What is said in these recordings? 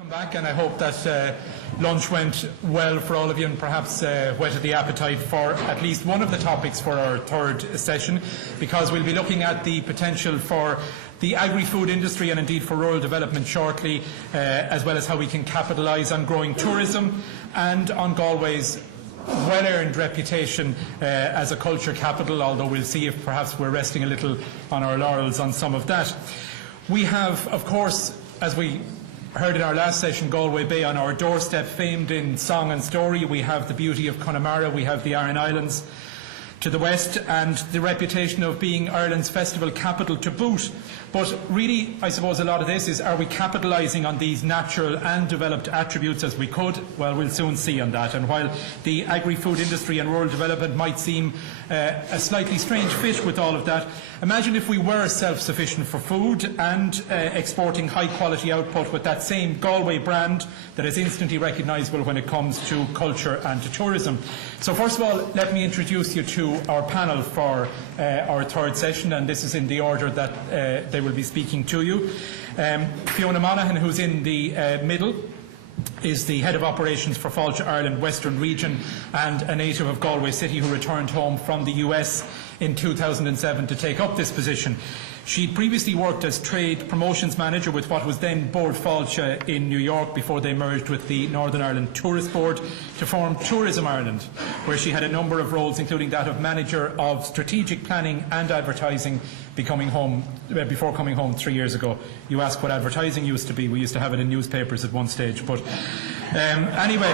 Welcome back, and I hope that lunch went well for all of you and perhaps whetted the appetite for at least one of the topics for our third session, because we'll be looking at the potential for the agri-food industry and indeed for rural development shortly, as well as how we can capitalise on growing tourism and on Galway's well-earned reputation as a culture capital, although we'll see if perhaps we're resting a little on our laurels on some of that. We have, of course, as we heard in our last session, Galway Bay on our doorstep, famed in song and story. We have the beauty of Connemara, we have the Aran Islands to the west, and the reputation of being Ireland's festival capital to boot. But really, I suppose a lot of this is, are we capitalising on these natural and developed attributes as we could? Well, we'll soon see on that. And while the agri-food industry and rural development might seem a slightly strange fit with all of that, imagine if we were self-sufficient for food and exporting high-quality output with that same Galway brand that is instantly recognisable when it comes to culture and to tourism. So first of all, let me introduce you to our panel for our third session, and this is in the order that they will be speaking to you. Fiona Monaghan, who's in the middle, is the Head of Operations for Fáilte Ireland Western Region and a native of Galway City who returned home from the US in 2007 to take up this position. She previously worked as Trade Promotions Manager with what was then Board Fáilte in New York before they merged with the Northern Ireland Tourist Board to form Tourism Ireland, where she had a number of roles, including that of Manager of Strategic Planning and Advertising before coming home 3 years ago. You ask what advertising used to be. We used to have it in newspapers at one stage. But anyway,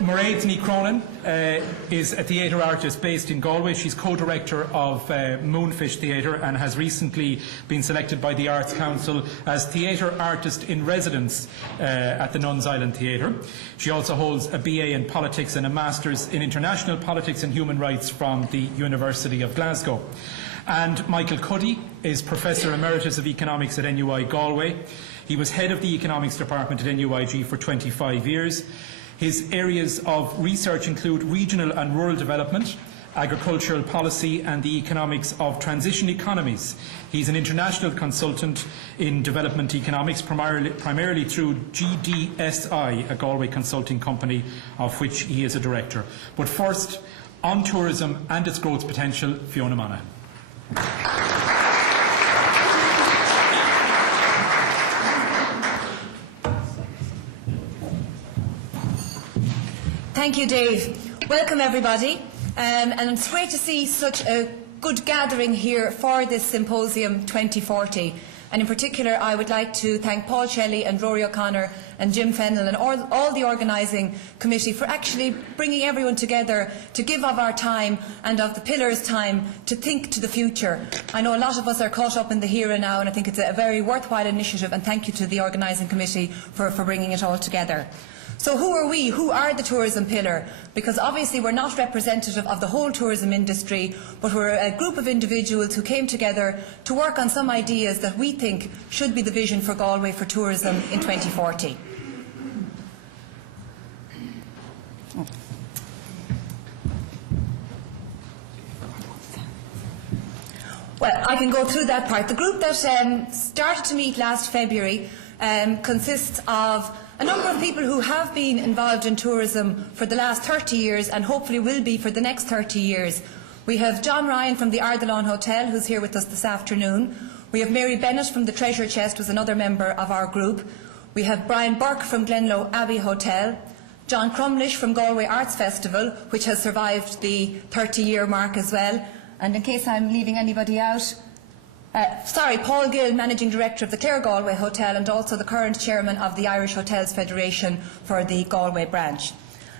Mairead Ní Cronin is a theatre artist based in Galway. She's co-director of Moonfish Theatre and has recently been selected by the Arts Council as Theatre Artist in Residence at the Nuns Island Theatre. She also holds a BA in Politics and a Master's in International Politics and Human Rights from the University of Glasgow. And Michael Cuddy is Professor Emeritus of Economics at NUI Galway. He was Head of the Economics Department at NUIG for 25 years. His areas of research include regional and rural development, agricultural policy and the economics of transition economies. He's an international consultant in development economics, primarily through GDSI, a Galway consulting company of which he is a director. But first, on tourism and its growth potential, Fiona Monaghan. Thank you, Dave. Welcome, everybody. And it's great to see such a good gathering here for this Symposium 2040. And in particular, I would like to thank Paul Shelley and Rory O'Connor and Jim Fennell and all the organising committee for actually bringing everyone together to give of our time and of the pillars' time to think to the future. I know a lot of us are caught up in the here and now, and I think it's a very worthwhile initiative, and thank you to the organising committee for bringing it all together. So who are we? Who are the tourism pillar? Because obviously we're not representative of the whole tourism industry, but we're a group of individuals who came together to work on some ideas that we think should be the vision for Galway for tourism in 2040. Well, I can go through that part. The group that started to meet last February consists of a number of people who have been involved in tourism for the last 30 years and hopefully will be for the next 30 years. We have John Ryan from the Ardalawn Hotel, who's here with us this afternoon. We have Mary Bennett from the Treasure Chest, who's another member of our group. We have Brian Burke from Glenlow Abbey Hotel. John Crumlish from Galway Arts Festival, which has survived the 30-year mark as well. And in case I'm leaving anybody out, Paul Gill, Managing Director of the Clare Galway Hotel and also the current Chairman of the Irish Hotels Federation for the Galway branch.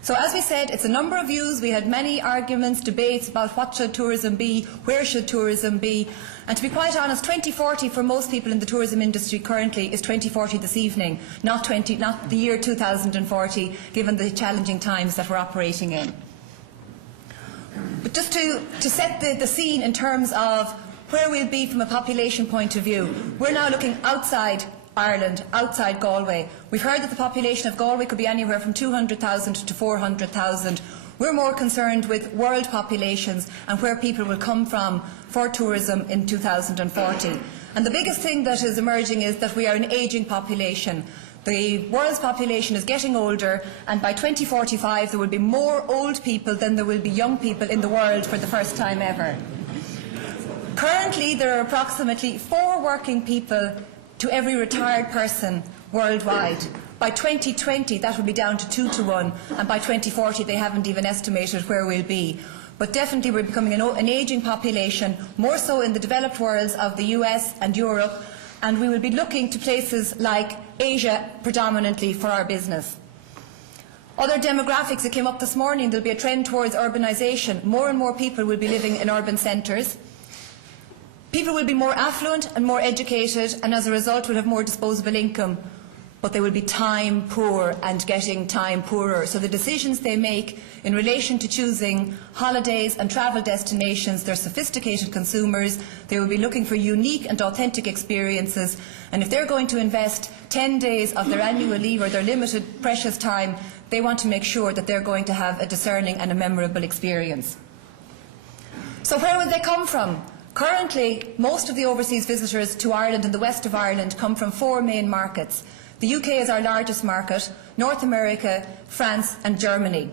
So as we said, it's a number of views. We had many arguments, debates about what should tourism be, where should tourism be. And to be quite honest, 2040 for most people in the tourism industry currently is 2040 this evening, not the year 2040, given the challenging times that we're operating in. But just to set the scene in terms of where we'll be from a population point of view, we're now looking outside Ireland, outside Galway. We've heard that the population of Galway could be anywhere from 200,000 to 400,000. We're more concerned with world populations and where people will come from for tourism in 2040. And the biggest thing that is emerging is that we are an ageing population. The world's population is getting older, and by 2045 there will be more old people than there will be young people in the world for the first time ever. Currently, there are approximately 4 working people to every retired person worldwide. By 2020, that will be down to 2 to 1, and by 2040, they haven't even estimated where we'll be. But definitely, we're becoming an ageing population, more so in the developed worlds of the US and Europe, and we will be looking to places like Asia predominantly for our business. Other demographics that came up this morning, there will be a trend towards urbanisation. More and more people will be living in urban centres. People will be more affluent and more educated, and as a result will have more disposable income, but they will be time poor and getting time poorer. So the decisions they make in relation to choosing holidays and travel destinations, they're sophisticated consumers, they will be looking for unique and authentic experiences, and if they're going to invest 10 days of their annual leave or their limited precious time, they want to make sure that they're going to have a discerning and a memorable experience. So where will they come from? Currently, most of the overseas visitors to Ireland and the west of Ireland come from 4 main markets. The UK is our largest market, North America, France and Germany.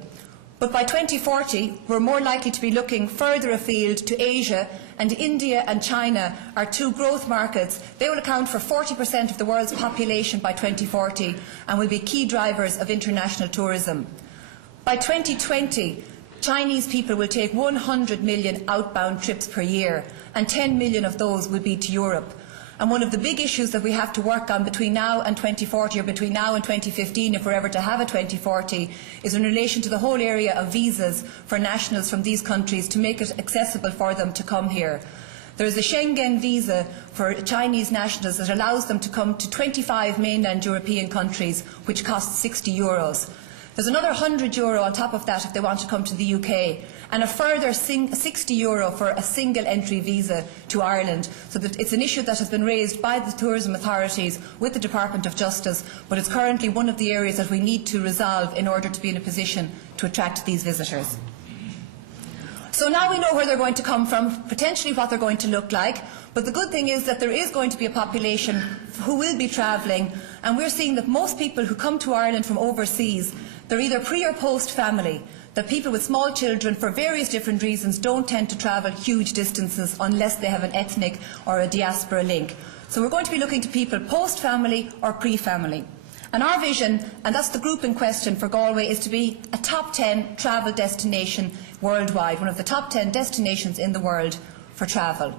But by 2040, we're more likely to be looking further afield to Asia, and India and China are 2 growth markets. They will account for 40% of the world's population by 2040 and will be key drivers of international tourism. By 2020, Chinese people will take 100 million outbound trips per year, and 10 million of those will be to Europe. And one of the big issues that we have to work on between now and 2040, or between now and 2015, if we're ever to have a 2040, is in relation to the whole area of visas for nationals from these countries to make it accessible for them to come here. There is a Schengen visa for Chinese nationals that allows them to come to 25 mainland European countries, which costs €60. There's another €100 on top of that if they want to come to the UK, and a further €60 for a single entry visa to Ireland. So that it's an issue that has been raised by the tourism authorities with the Department of Justice, but it's currently one of the areas that we need to resolve in order to be in a position to attract these visitors. So now we know where they're going to come from, potentially what they're going to look like, but the good thing is that there is going to be a population who will be travelling, and we're seeing that most people who come to Ireland from overseas, they're either pre or post family, that people with small children for various different reasons don't tend to travel huge distances unless they have an ethnic or a diaspora link. So we're going to be looking to people post family or pre family. And our vision, and that's the group in question for Galway, is to be a top 10 travel destination worldwide, one of the top 10 destinations in the world for travel.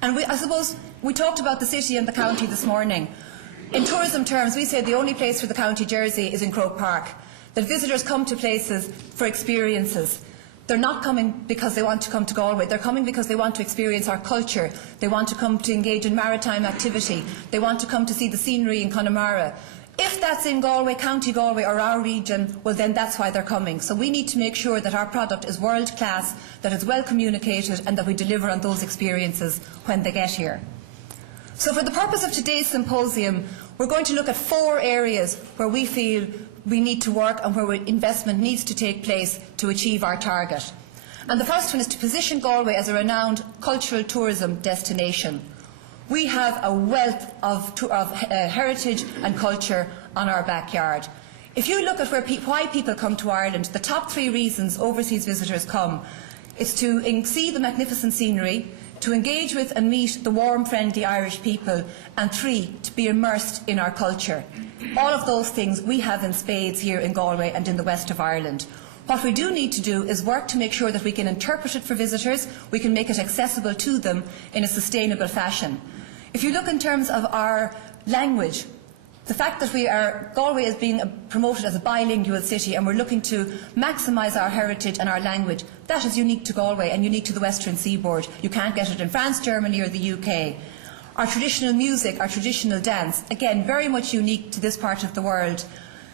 And I suppose we talked about the city and the county this morning. In tourism terms, we say the only place for the County Jersey is in Croke Park. That visitors come to places for experiences. They're not coming because they want to come to Galway. They're coming because they want to experience our culture. They want to come to engage in maritime activity. They want to come to see the scenery in Connemara. If that's in Galway, County Galway or our region, well then that's why they're coming. So we need to make sure that our product is world class, that it's well communicated and that we deliver on those experiences when they get here. So for the purpose of today's symposium, we're going to look at 4 areas where we feel we need to work and where investment needs to take place to achieve our target. And the first one is to position Galway as a renowned cultural tourism destination. We have a wealth of heritage and culture on our backyard. If you look at why people come to Ireland, the top 3 reasons overseas visitors come is to see the magnificent scenery, to engage with and meet the warm, friendly Irish people, and 3, to be immersed in our culture. All of those things we have in spades here in Galway and in the west of Ireland. What we do need to do is work to make sure that we can interpret it for visitors, we can make it accessible to them in a sustainable fashion. If you look in terms of our language, the fact that Galway is being promoted as a bilingual city and we're looking to maximise our heritage and our language, that is unique to Galway and unique to the Western Seaboard. You can't get it in France, Germany or the UK. Our traditional music, our traditional dance, again, very much unique to this part of the world.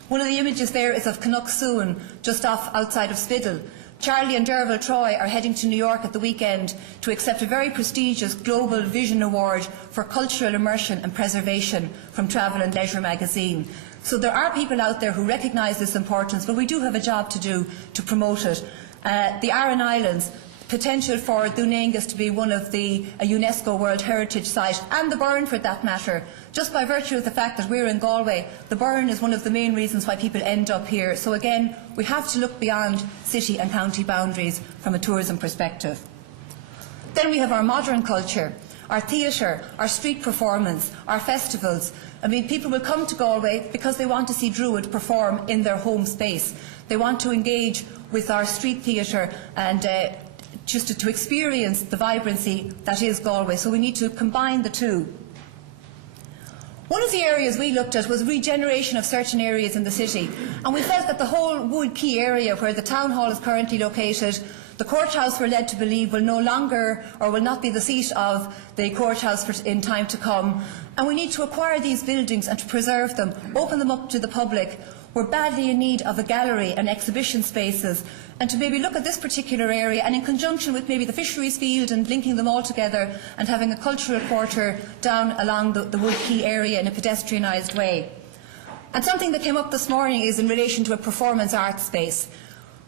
One of the images there is of Canucksoon, just outside of Spiddle. Charlie and Derval Troy are heading to New York at the weekend to accept a very prestigious Global Vision Award for Cultural Immersion and Preservation from Travel and Leisure magazine. So there are people out there who recognise this importance, but we do have a job to do to promote it. The Aran Islands, potential for Dúnaingeas to be one of a UNESCO World Heritage Site, and the Burn for that matter. Just by virtue of the fact that we're in Galway, the Burn is one of the main reasons why people end up here. So again, we have to look beyond city and county boundaries from a tourism perspective. Then we have our modern culture, our theatre, our street performance, our festivals. I mean, people will come to Galway because they want to see Druid perform in their home space. They want to engage with our street theatre and just to experience the vibrancy that is Galway. So we need to combine the two. One of the areas we looked at was regeneration of certain areas in the city, and we felt that the whole Wood Quay area, where the town hall is currently located, the courthouse, we're led to believe, will no longer or will not be the seat of the courthouse in time to come, and we need to acquire these buildings and to preserve them, open them up to the public. We're badly in need of a gallery and exhibition spaces, and to maybe look at this particular area, and in conjunction with maybe the fisheries field and linking them all together and having a cultural quarter down along the Wood Quay area in a pedestrianised way. And something that came up this morning is in relation to a performance arts space.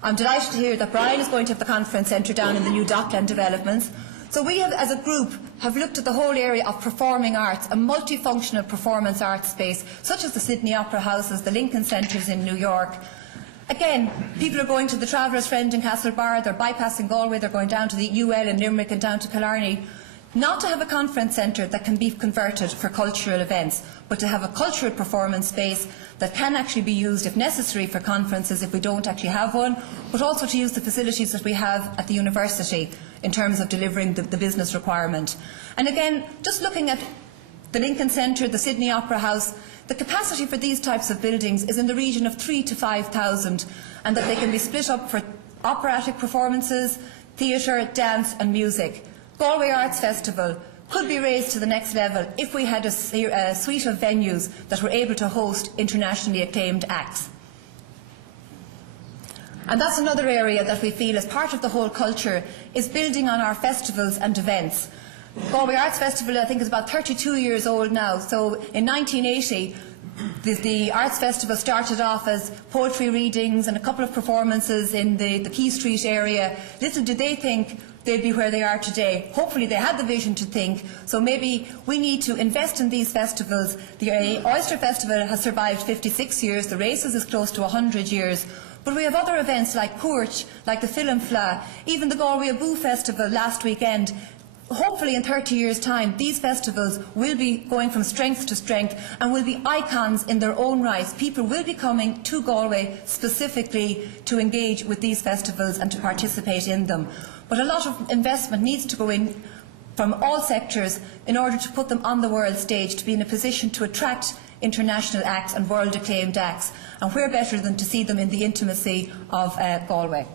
I'm delighted to hear that Brian is going to have the conference centre down in the new Dockland developments. So we have, as a group, have looked at the whole area of performing arts, a multifunctional performance arts space, such as the Sydney Opera Houses, the Lincoln Centres in New York. Again, people are going to the Travellers' Friend in Castlebar, they're bypassing Galway, they're going down to the UL in Limerick and down to Killarney. Not to have a conference centre that can be converted for cultural events, but to have a cultural performance space that can actually be used, if necessary, for conferences if we don't actually have one, but also to use the facilities that we have at the university in terms of delivering the business requirement. And again, just looking at the Lincoln Centre, the Sydney Opera House, the capacity for these types of buildings is in the region of 3,000 to 5,000, and that they can be split up for operatic performances, theatre, dance and music. Galway Arts Festival could be raised to the next level if we had a suite of venues that were able to host internationally acclaimed acts. And that's another area that we feel as part of the whole culture is building on our festivals and events. Galway Arts Festival, I think, is about 32 years old now. So in 1980, the Arts Festival started off as poetry readings and a couple of performances in the Quay Street area. Little did they think they'd be where they are today. Hopefully they had the vision to think, so maybe we need to invest in these festivals. The Oyster Festival has survived 56 years, the Races is close to 100 years, but we have other events like Cuairt, like the Film Fleadh, even the Galway Aboo Festival last weekend. Hopefully in 30 years' time, these festivals will be going from strength to strength and will be icons in their own right. People will be coming to Galway specifically to engage with these festivals and to participate in them. But a lot of investment needs to go in from all sectors in order to put them on the world stage, to be in a position to attract international acts and world acclaimed acts. And where better than to see them in the intimacy of Galway.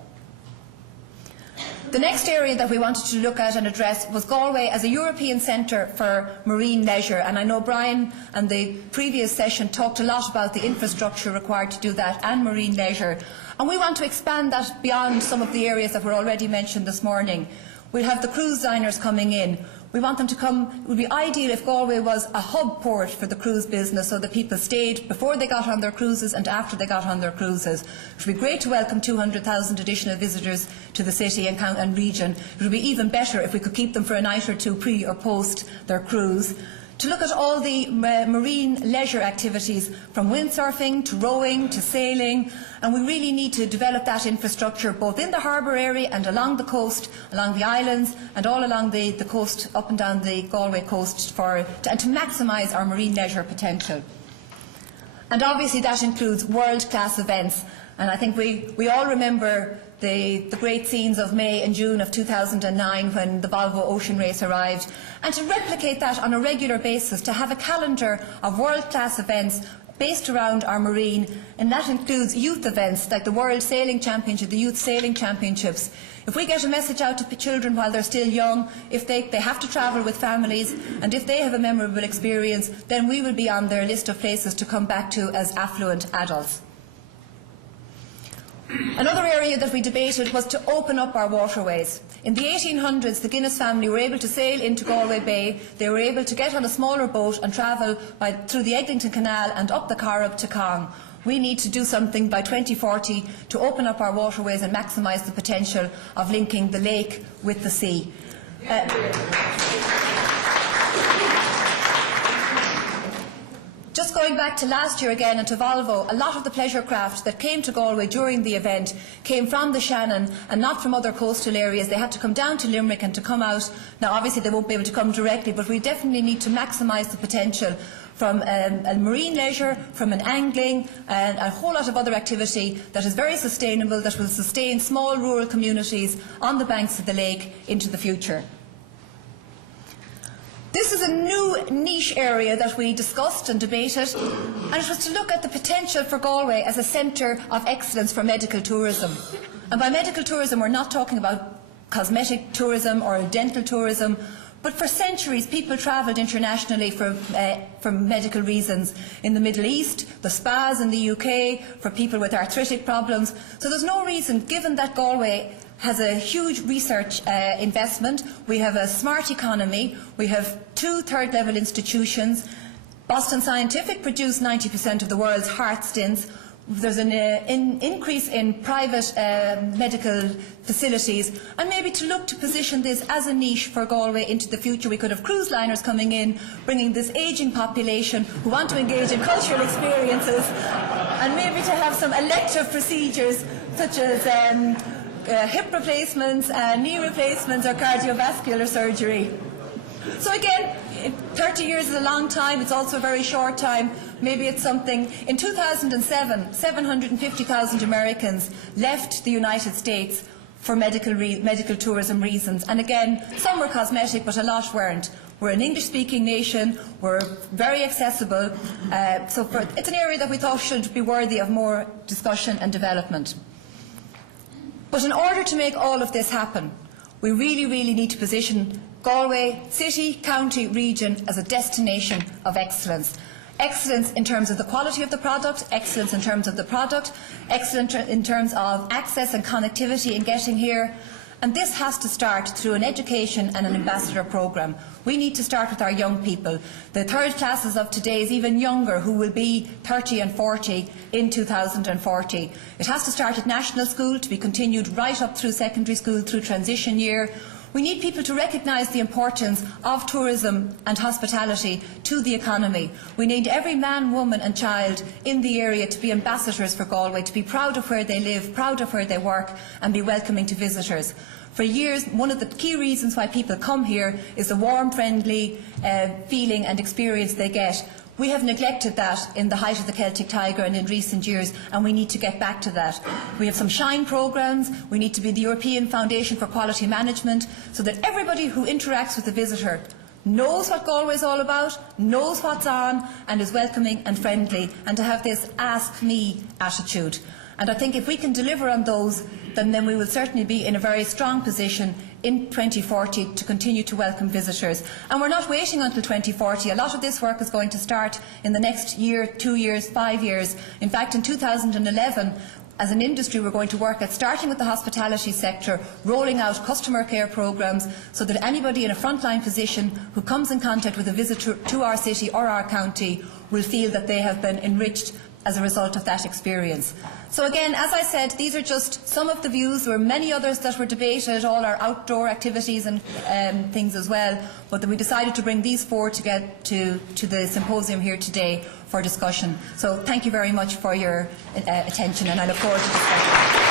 The next area that we wanted to look at and address was Galway as a European centre for marine leisure, and I know Brian and the previous session talked a lot about the infrastructure required to do that and marine leisure, and we want to expand that beyond some of the areas that were already mentioned this morning. We'll have the cruise liners coming in. We want them to come. It would be ideal if Galway was a hub port for the cruise business, so that people stayed before they got on their cruises and after they got on their cruises. It would be great to welcome 200,000 additional visitors to the city and region. It would be even better if we could keep them for a night or two pre or post their cruise. To look at all the marine leisure activities, from windsurfing to rowing to sailing, and we really need to develop that infrastructure both in the harbour area and along the coast, along the islands and all along the coast, up and down the Galway coast, and to maximise our marine leisure potential. And obviously that includes world-class events, and I think we all remember the great scenes of May and June of 2009 when the Volvo Ocean Race arrived, and to replicate that on a regular basis, to have a calendar of world-class events based around our marine, and that includes youth events like the World Sailing Championship, the Youth Sailing Championships. If we get a message out to children while they're still young, if they have to travel with families, and if they have a memorable experience, then we will be on their list of places to come back to as affluent adults. Another area that we debated was to open up our waterways. In the 1800s, the Guinness family were able to sail into Galway Bay. They were able to get on a smaller boat and travel through the Eglinton Canal and up the Corrib to Cong. we need to do something by 2040 to open up our waterways and maximise the potential of linking the lake with the sea. Just going back to last year again and to Volvo, a lot of the pleasure craft that came to Galway during the event came from the Shannon and not from other coastal areas. They had to come down to Limerick and to come out. Now obviously they won't be able to come directly, but we definitely need to maximise the potential from a marine leisure, from an angling and a whole lot of other activity that is very sustainable, that will sustain small rural communities on the banks of the lake into the future. This is a new niche area that we discussed and debated, and it was to look at the potential for Galway as a centre of excellence for medical tourism. And by medical tourism, we're not talking about cosmetic tourism or dental tourism, but for centuries people travelled internationally for medical reasons. In the Middle East, the spas in the UK, for people with arthritic problems. So there's no reason, given that Galway has a huge research investment, we have a smart economy, we have 2 third-level institutions. Boston Scientific produce 90% of the world's heart stents. There's an increase in private medical facilities, and maybe to look to position this as a niche for Galway into the future. We could have cruise liners coming in, bringing this ageing population who want to engage in cultural experiences, and maybe to have some elective procedures such as hip replacements, knee replacements or cardiovascular surgery. So again, 30 years is a long time, it's also a very short time. Maybe it's something. In 2007, 750,000 Americans left the United States for medical tourism reasons. And again, some were cosmetic, but a lot weren't. We're an English-speaking nation, we're very accessible, so it's an area that we thought should be worthy of more discussion and development. But in order to make all of this happen, we really need to position Galway, city, county, region as a destination of excellence. Excellence in terms of the quality of the product, excellence in terms of the product, excellence in terms of access and connectivity in getting here. And this has to start through an education and an ambassador programme. We need to start with our young people. The third classes of today is even younger, who will be 30 and 40 in 2040. It has to start at national school, to be continued right up through secondary school, through transition year. We need people to recognise the importance of tourism and hospitality to the economy. We need every man, woman and child in the area to be ambassadors for Galway, to be proud of where they live, proud of where they work and be welcoming to visitors. For years, one of the key reasons why people come here is the warm, friendly feeling and experience they get. We have neglected that in the height of the Celtic Tiger and in recent years, and we need to get back to that. We have some SHINE programmes. We need to be the European Foundation for Quality Management, so that everybody who interacts with the visitor knows what Galway is all about, knows what's on, and is welcoming and friendly, and to have this ask me attitude. And I think if we can deliver on those, then we will certainly be in a very strong position in 2040 to continue to welcome visitors. And we're not waiting until 2040. A lot of this work is going to start in the next year, 2 years, 5 years. In fact, in 2011, as an industry, we're going to work at starting with the hospitality sector, rolling out customer care programmes, so that anybody in a frontline position who comes in contact with a visitor to our city or our county will feel that they have been enriched as a result of that experience. So again, as I said, these are just some of the views. There were many others that were debated, all our outdoor activities and things as well, but we decided to bring these 4 to get to the symposium here today for discussion. So thank you very much for your attention, and I look forward to discussion.